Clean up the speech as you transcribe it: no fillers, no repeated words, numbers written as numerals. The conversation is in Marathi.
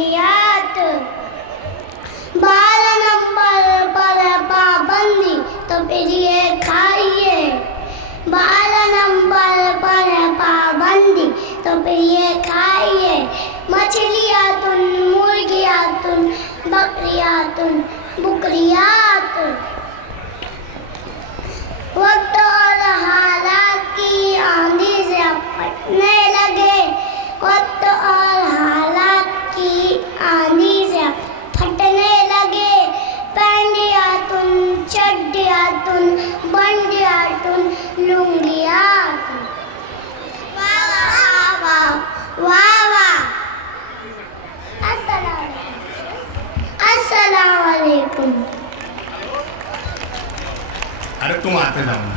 दुनियात। 12 नंबर पर पाबंदी तो फिर ये खाइए। 12 नंबर पर पाबंदी तो फिर ये खाइए। मछलियातुन, मुर्गियातुन, बकरियातुन, बुकरियातुन। वक्त और हालात की आंधी से फटने लगे। वक्त और हालात की आंधी से फटने लगे। पैंडियातुन, चड्डियातुन, बंडियातुन, लुंगियातुन। वाह वाह वाह वाह। अस्सलाम वालेकुम। अरे तुम आते जाओ